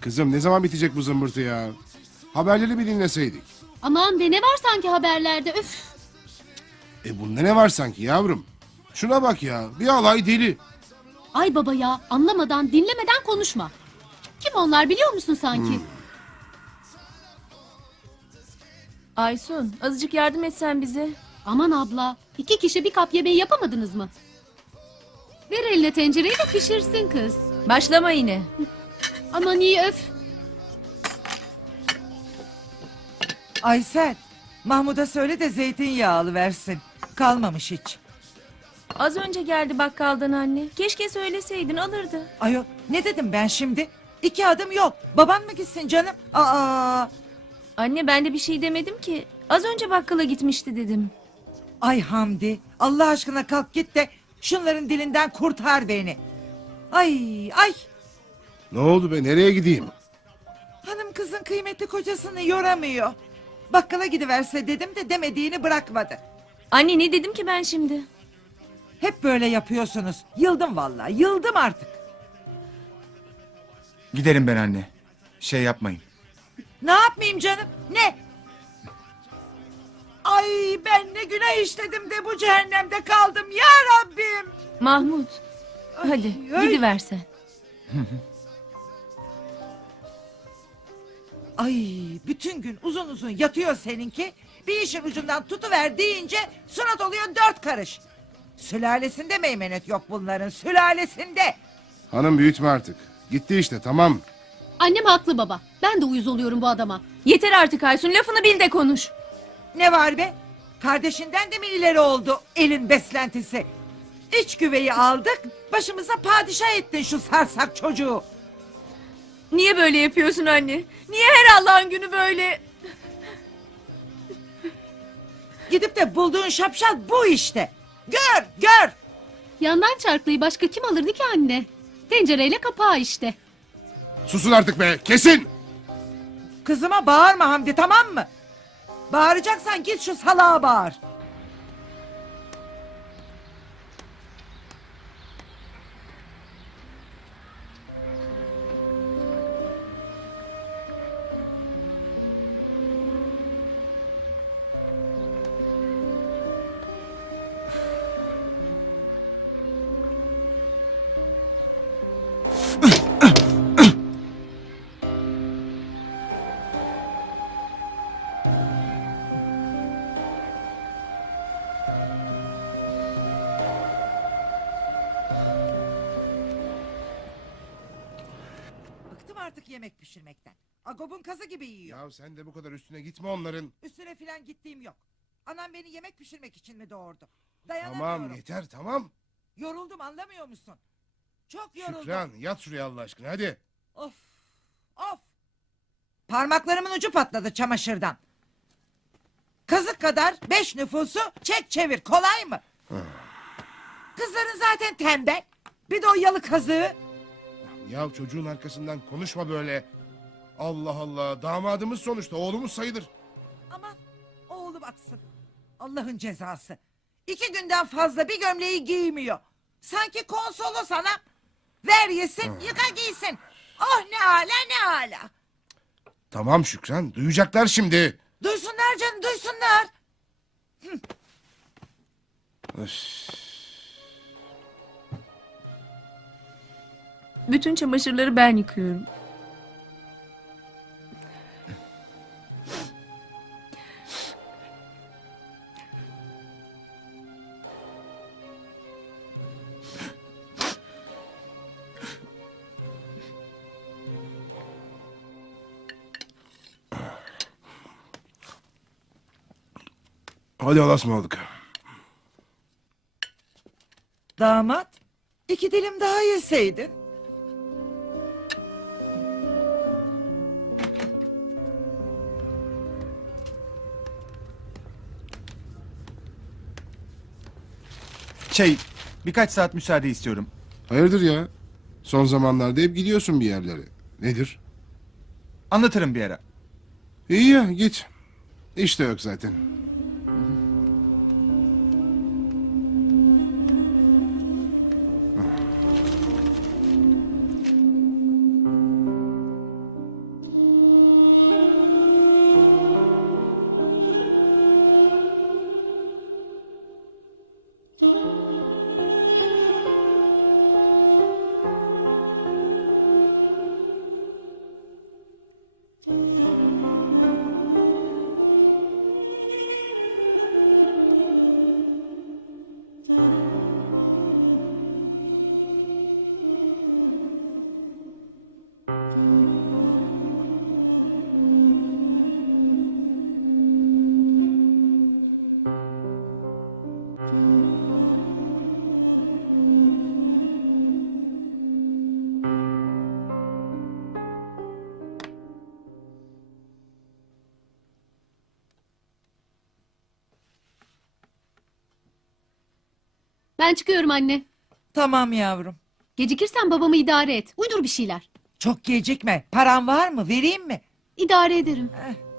Kızım ne zaman bitecek bu zımbırtı ya? Haberleri bir dinleseydik. Aman be, ne var sanki haberlerde, öf. Bunda ne var sanki yavrum? Şuna bak ya, bir alay deli. Ay baba ya, anlamadan dinlemeden konuşma. Kim onlar biliyor musun sanki? Aysun, azıcık yardım etsen bize. Aman abla, 2 kişi bir kap yemeği yapamadınız mı? Ver eline tencereyi de pişirsin kız. Başlama yine. Aman iyi, öf. Aysel, Mahmud'a söyle de zeytinyağlı versin. Kalmamış hiç. Az önce geldi bakkaldan anne. Keşke söyleseydin, alırdı. Ayol, ne dedim ben şimdi? 2 adım yol. Baban mı gitsin canım? Aa! Anne, ben de bir şey demedim ki. Az önce bakkala gitmişti dedim. Ay Hamdi, Allah aşkına kalk git de şunların dilinden kurtar beni. Ay, ay! Ne oldu be, nereye gideyim? Hanım kızın kıymetli kocasını yoramıyor. Bakkala gidiverse dedim de demediğini bırakmadı. Anne, ne dedim ki ben şimdi? Hep böyle yapıyorsunuz. Yıldım vallahi, yıldım artık. Giderim ben anne. Şey yapmayın. Ne yapmayayım canım? Ne? Ay ben ne günah işledim de bu cehennemde kaldım ya Rabbim. Mahmut, hadi ay. gidiversen. Ay bütün gün uzun uzun yatıyor seninki. Bir işin ucundan tutuver deyince surat oluyor 4 karış. Sülalesinde meymenet yok bunların, sülalesinde. Hanım büyütme artık. Gitti işte, tamam. Annem haklı baba. Ben de uyuz oluyorum bu adama. Yeter artık Aysun, lafını bil de konuş. Ne var be? Kardeşinden de mi ileri oldu elin beslentisi? İç güveyi aldık, başımıza padişah ettin şu sarsak çocuğu. Niye böyle yapıyorsun anne? Niye her Allah'ın günü böyle? Gidip de bulduğun şapşal bu işte. Gör, gör. Yandan çarklıyı başka kim alırdı ki anne? Tencereyle kapağı işte. Susun artık be, kesin! Kızıma bağırma Hamdi, tamam mı? Bağıracaksan git şu salağa bağır. Bıktım artık yemek pişirmekten. Agob'un kazı gibi yiyor. Ya sen de bu kadar üstüne gitme onların. Üstüne filan gittiğim yok. Anam beni yemek pişirmek için mi doğurdu? Dayanamıyorum. Tamam yeter, tamam. Yoruldum, anlamıyor musun? Çok yoruldum. Şükran, yat şuraya Allah aşkına, hadi. Of, of. Parmaklarımın ucu patladı çamaşırdan. Kazık kadar 5 nüfusu çek çevir, kolay mı? Kızların zaten tembel. Bir de o yalı kazığı. Ya çocuğun arkasından konuşma böyle. Allah Allah, damadımız sonuçta, oğlumuz sayılır. Aman oğlum atsın. Allah'ın cezası. 2 günden fazla bir gömleği giymiyor. Sanki konsolo sana. Ver yesin, yıka giysin. Oh ne ala ne ala. Tamam Şükran, duyacaklar şimdi. Duysunlar canım, duysunlar. Bütün çamaşırları ben yıkıyorum. Hadi Allah'a ısmarladık. Damat, 2 dilim daha yeseydin. Birkaç saat müsaade istiyorum. Hayırdır ya? Son zamanlarda hep gidiyorsun bir yerlere. Nedir? Anlatırım bir ara. İyi ya, git. İş de yok zaten. Ben çıkıyorum anne. Tamam yavrum. Gecikirsen babamı idare et. Uydur bir şeyler. Çok gecikme. Paran var mı? Vereyim mi? İdare ederim.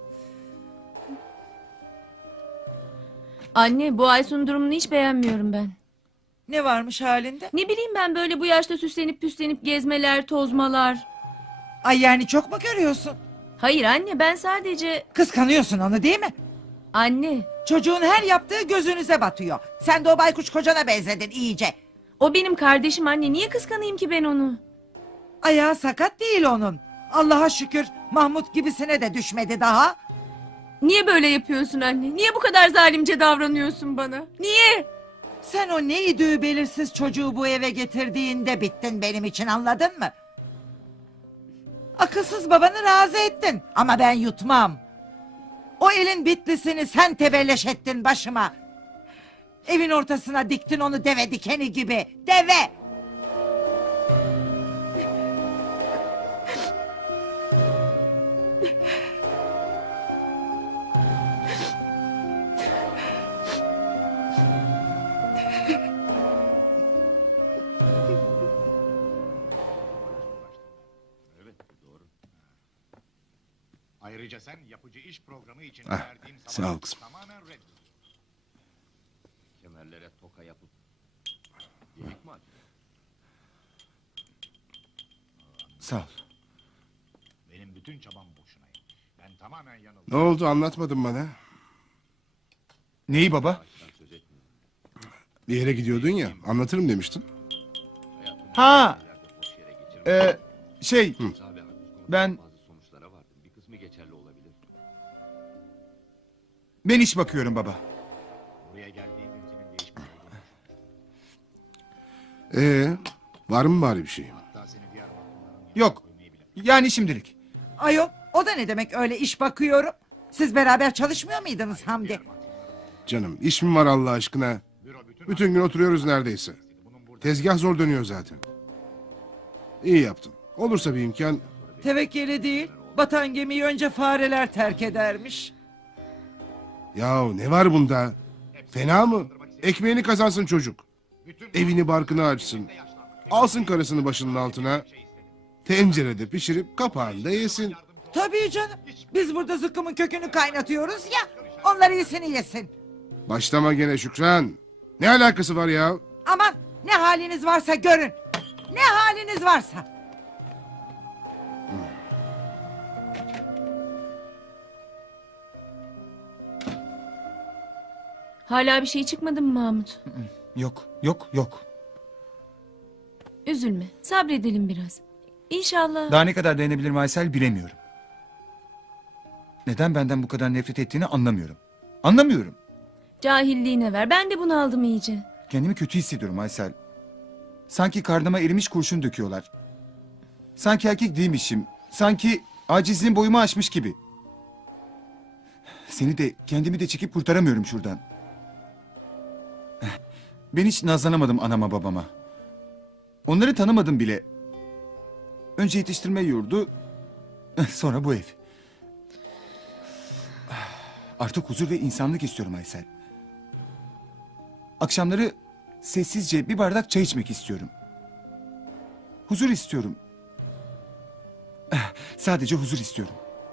Anne bu Aysun'un durumunu hiç beğenmiyorum ben. Ne varmış halinde? Ne bileyim ben böyle bu yaşta süslenip püslenip gezmeler, tozmalar. Ay yani çok mu görüyorsun? Hayır anne ben sadece... Kıskanıyorsun onu değil mi? Anne Çocuğun her yaptığı gözünüze batıyor. Sen de o baykuş kocana benzedin iyice. o benim kardeşim anne. Niye kıskanayım ki ben onu? Ayağı sakat değil onun. Allah'a şükür Mahmut gibisine de düşmedi daha. Niye böyle yapıyorsun anne? Niye bu kadar zalimce davranıyorsun bana? Niye? Sen o neydi belirsiz çocuğu bu eve getirdiğinde bittin benim için, anladın mı? Akılsız babanı razı ettin ama ben yutmam. O elin bitlisini sen tebelleş ettin başıma. Evin ortasına diktin onu deve dikeni gibi. Deve! Ayrıca sen yapıcı iş programı için Ah, verdiğim sağ ol zamanı kızım. tamamen reddediyorsun. Kemerlere toka yapıp geyik mi atıyorsun? Sağ ol. Benim bütün çabam boşunaymış. Ben tamamen yanıldım. Ne oldu anlatmadın bana. Neyi baba? Bir yere gidiyordun ya, anlatırım demiştin. Ha. Şey. Ben Bazı sonuçlara vardım. Bir kısmı geçerli olabilir. ben iş bakıyorum baba. Buraya geldiğim senin değişmiş olduğunu Var mı bari bir şey? hatta seni diğer mahkumların Yok. Yani şimdilik. Ayol, o da ne demek öyle iş bakıyorum? Siz beraber çalışmıyor muydunuz Hamdi? Canım, iş mi var Allah aşkına? Bütün gün oturuyoruz neredeyse. Tezgah zor dönüyor zaten. İyi yaptın. Olursa bir imkan... Tevekkeli değil, batan gemiyi önce fareler terk edermiş. Yahu ne var bunda? Fena mı? Ekmeğini kazansın çocuk. Evini barkını açsın. Alsın karısını başının altına. Tencerede pişirip kapağında yesin. Tabii canım, biz burada zıkkımın kökünü kaynatıyoruz ya, onlar iyisini yesin. Başlama gene Şükran. Ne alakası var ya? Aman ne haliniz varsa görün, ne haliniz varsa. Hala bir şey çıkmadı mı Mahmut? Yok. Üzülme. Sabredelim biraz. İnşallah. Daha ne kadar dayanabilirim Aysel bilemiyorum. Neden benden bu kadar nefret ettiğini anlamıyorum. Anlamıyorum. Cahilliğine ver. Ben de bunu aldım iyice. Kendimi kötü hissediyorum Aysel. Sanki karnıma erimiş kurşun döküyorlar. Sanki erkek değilmişim. Sanki acizliğim boyumu aşmış gibi. Seni de kendimi de çekip kurtaramıyorum şuradan. Ben hiç nazlanamadım anama babama. Onları tanımadım bile. Önce yetiştirme yurdu, sonra bu ev. Artık huzur ve insanlık istiyorum Aysel. Akşamları sessizce bir bardak çay içmek istiyorum. Huzur istiyorum. Sadece huzur istiyorum.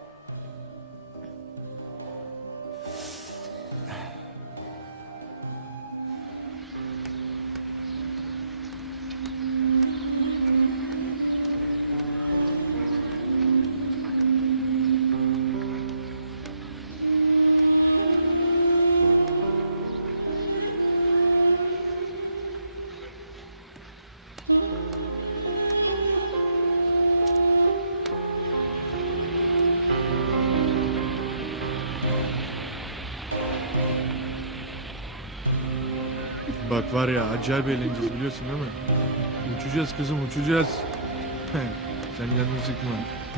Bak var ya acayip eğleneceğiz biliyorsun değil mi? Uçacağız kızım uçacağız. Sen canını sıkma.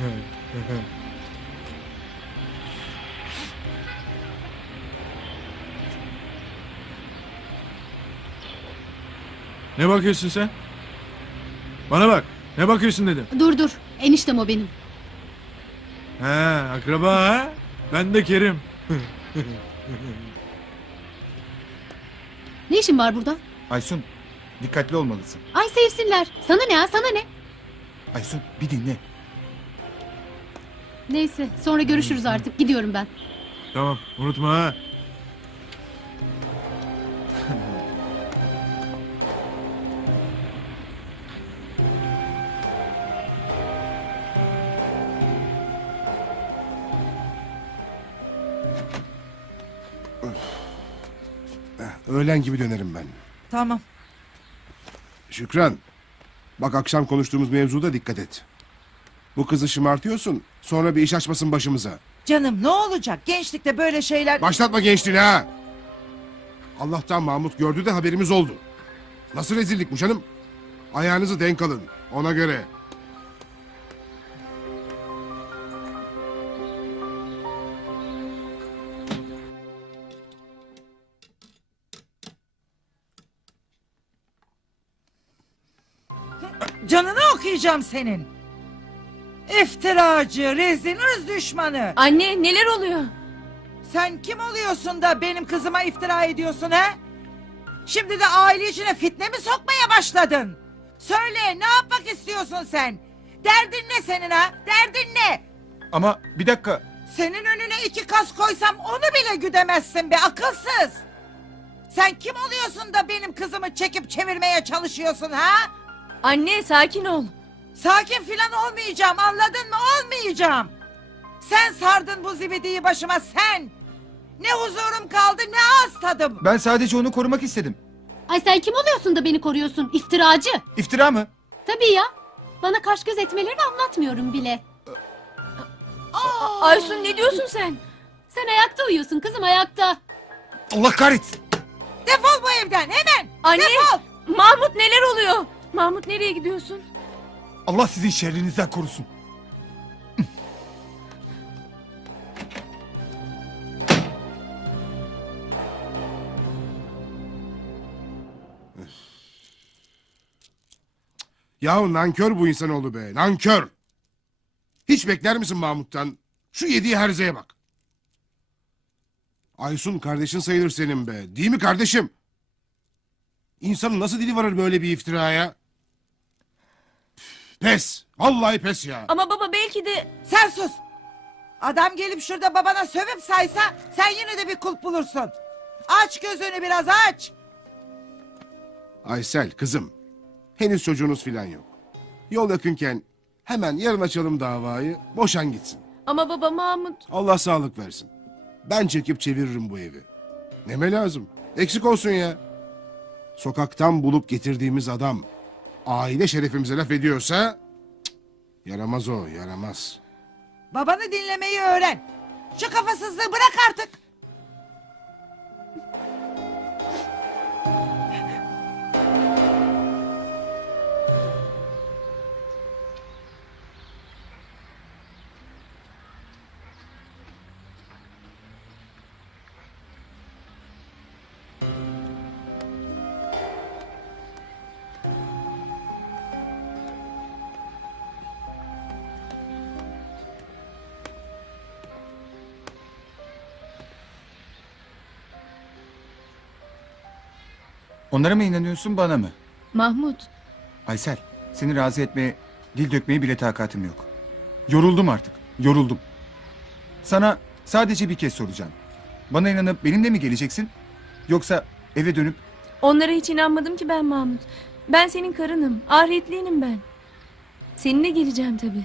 Ne bakıyorsun sen? Bana bak. Ne bakıyorsun dedim. Dur. Eniştem o benim. Ha, akraba ha? Ben de Kerim. Ne işin var burada? Aysun, Dikkatli olmalısın. Ay sevsinler. Sana ne ha, sana ne? Aysun bir dinle. Neyse sonra görüşürüz artık. Gidiyorum ben. Tamam unutma ha. Öğlen gibi dönerim ben. Tamam. Şükran. Bak akşam konuştuğumuz mevzuda dikkat et. Bu kızı şımartıyorsun. Sonra bir iş açmasın başımıza. Canım ne olacak? Gençlikte böyle şeyler... Başlatma gençliğini ha. Allah'tan Mahmut gördü de haberimiz oldu. Nasıl rezillik bu canım? Ayağınızı denk alın. Ona göre. Canını okuyacağım senin. İftiracı, rezil, ırz düşmanı. Anne neler oluyor? Sen kim oluyorsun da benim kızıma iftira ediyorsun ha? Şimdi de aile içine fitne mi sokmaya başladın? Söyle ne yapmak istiyorsun sen? Derdin ne senin ha? Derdin ne? Ama bir dakika. Senin önüne 2 kas koysam onu bile güdemezsin be akılsız. Sen kim oluyorsun da benim kızımı çekip çevirmeye çalışıyorsun ha? Anne sakin ol. Sakin filan olmayacağım anladın mı? Olmayacağım. Sen sardın bu zibidiyi başıma sen. Ne huzurum kaldı ne ağız tadım. Ben sadece onu korumak istedim. Ay sen kim oluyorsun da beni koruyorsun? İftiracı. İftira mı? Tabii ya. Bana kaş göz etmelerini anlatmıyorum bile. Aysun ne diyorsun sen? Sen ayakta uyuyorsun kızım, ayakta. Allah kahretsin. Defol bu evden hemen. Anne! Defol. Mahmut neler oluyor? Mahmut nereye gidiyorsun? Allah sizin şerrinizden korusun. Yahu nankör bu insanoğlu be. Nankör. Hiç bekler misin Mahmut'tan? Şu yediği herzeye bak. Aysun kardeşin sayılır senin be. Değil mi kardeşim? İnsanın nasıl dili varır böyle bir iftiraya? Pes. Vallahi pes ya. Ama baba belki de... Sen sus. Adam gelip şurada babana sövüp saysa sen yine de bir kulp bulursun. Aç gözünü biraz aç. Aysel kızım. Henüz çocuğunuz filan yok. Yol yakınken hemen yarın açalım davayı. Boşan gitsin. Ama baba Mahmut... Allah sağlık versin. Ben çekip çeviririm bu evi. Neme lazım? Eksik olsun ya. Sokaktan bulup getirdiğimiz adam aile şerefimize laf ediyorsa cık, yaramaz o, yaramaz. Babanı dinlemeyi öğren. Şu kafasızlığı bırak artık. Onlara mı inanıyorsun bana mı? Mahmut... Aysel, seni razı etmeye, dil dökmeye bile takatim yok. Yoruldum artık, yoruldum. Sana sadece bir kez soracağım. Bana inanıp benimle mi geleceksin? Yoksa eve dönüp... Onlara hiç inanmadım ki ben Mahmut. Ben senin karınım. Ahiretliyim ben. Seninle geleceğim tabii.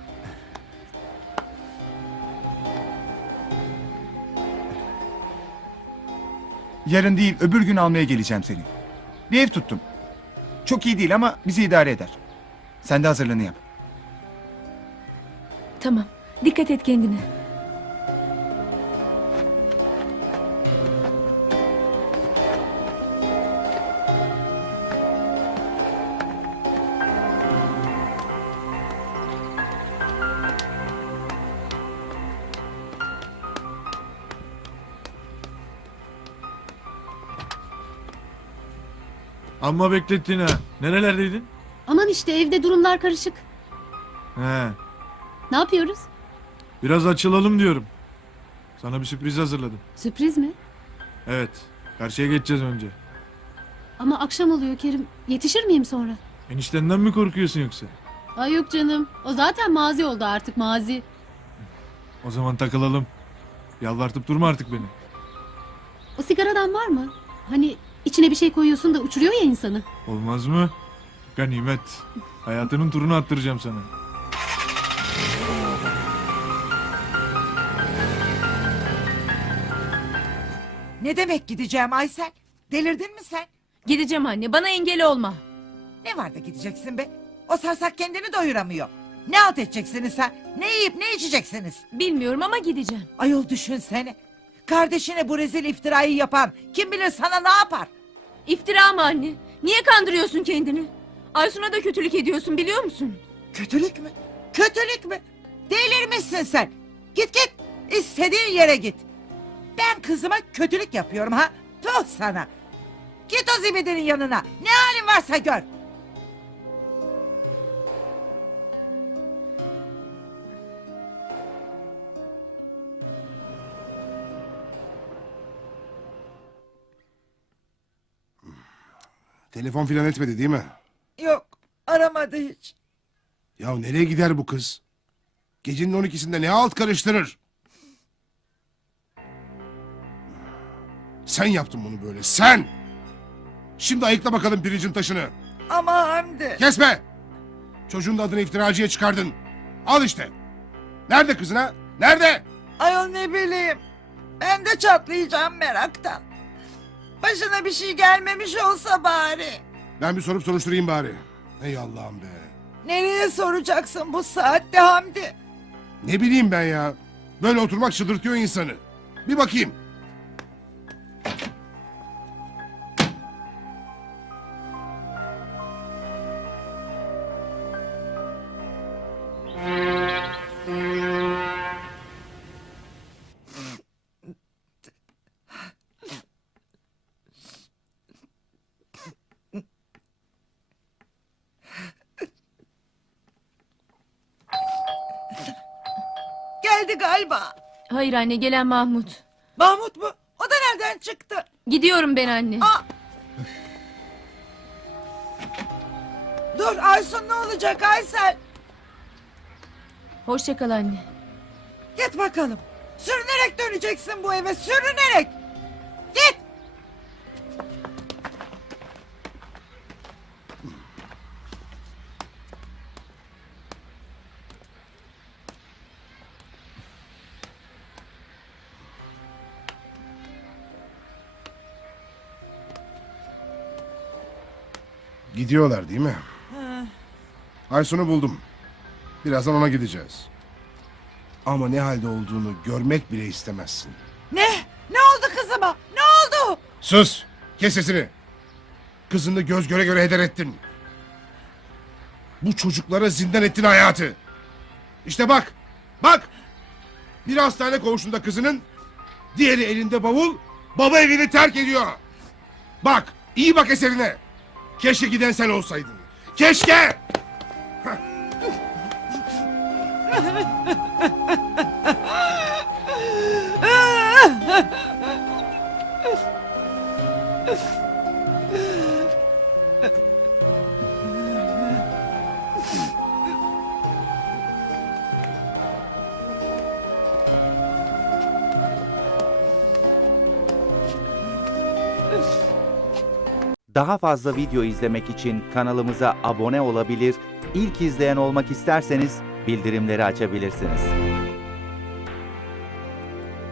Yarın değil, öbür gün almaya geleceğim seni. Bir ev tuttum. Çok iyi değil ama bizi idare eder. Sen de hazırlığını yap. Tamam. Dikkat et kendine. Amma beklettin ha. Nerelerdeydin? Aman işte evde durumlar karışık. He. Ne yapıyoruz? Biraz açılalım diyorum. Sana bir sürpriz hazırladım. Sürpriz mi? Evet. Karşıya geçeceğiz önce. Ama akşam oluyor Kerim. Yetişir miyim sonra? Eniştenden mi korkuyorsun yoksa? Ay yok canım. O zaten mazi oldu artık mazi. O zaman takılalım. Yalvartıp durma artık beni. O sigaradan var mı? Hani içine bir şey koyuyorsun da uçuruyor ya insanı. Olmaz mı? Ganimet. Hayatının turunu attıracağım sana. Ne demek gideceğim Aysel? Delirdin mi sen? Gideceğim anne. Bana engel olma. Ne var da gideceksin be? O sarsak kendini doyuramıyor. Ne halt edeceksiniz sen? Ne yiyip ne içeceksiniz? Bilmiyorum ama gideceğim. Ayol düşünsene. Kardeşine bu rezil iftirayı yapan kim bilir sana ne yapar? İftira mı anne? Niye kandırıyorsun kendini? Aysun'a da kötülük ediyorsun biliyor musun? Kötülük mü? Kötülük mü? Delirmişsin sen. Git git. İstediğin yere git. Ben kızıma kötülük yapıyorum ha? Tuh sana. Git o zibidinin yanına. Ne halin varsa gör. Telefon filan etmedi değil mi? Yok aramadı hiç. Ya nereye gider bu kız? Gecenin 12'sinde ne alt karıştırır? Sen yaptın bunu böyle, sen! Şimdi ayıkla bakalım pirincin taşını. Ama Hamdi. Kesme! Çocuğun da adını iftiracıya çıkardın. Al işte. Nerede kızın ha? Nerede? Ayol ne bileyim. Ben de çatlayacağım meraktan. Başına bir şey gelmemiş olsa bari. Ben bir sorup soruşturayım bari. Ey Allah'ım be. Nereye soracaksın bu saatte Hamdi? Ne bileyim ben ya. Böyle oturmak çıldırtıyor insanı. Bir bakayım. Geldi galiba. Hayır anne, gelen Mahmut. Mahmut mu? O da nereden çıktı? Gidiyorum ben anne. Dur Aysun ne olacak Aysel? Hoşça kal anne. Git bakalım. Sürünerek döneceksin bu eve, sürünerek. Git. Gidiyorlar değil mi? Aysun'u buldum. Birazdan ona gideceğiz. Ama ne halde olduğunu görmek bile istemezsin. Ne? Ne oldu kızıma? Ne oldu? Sus! Kes sesini! Kızını göz göre göre heder ettin. Bu çocuklara zindan ettin hayatı. İşte bak! Bak! Bir hastane koğuşunda kızının, diğeri elinde bavul, baba evini terk ediyor. Bak! İyi bak eserine! Keşke giden sen olsaydın. Keşke! Daha fazla video izlemek için kanalımıza abone olabilir, ilk izleyen olmak isterseniz bildirimleri açabilirsiniz.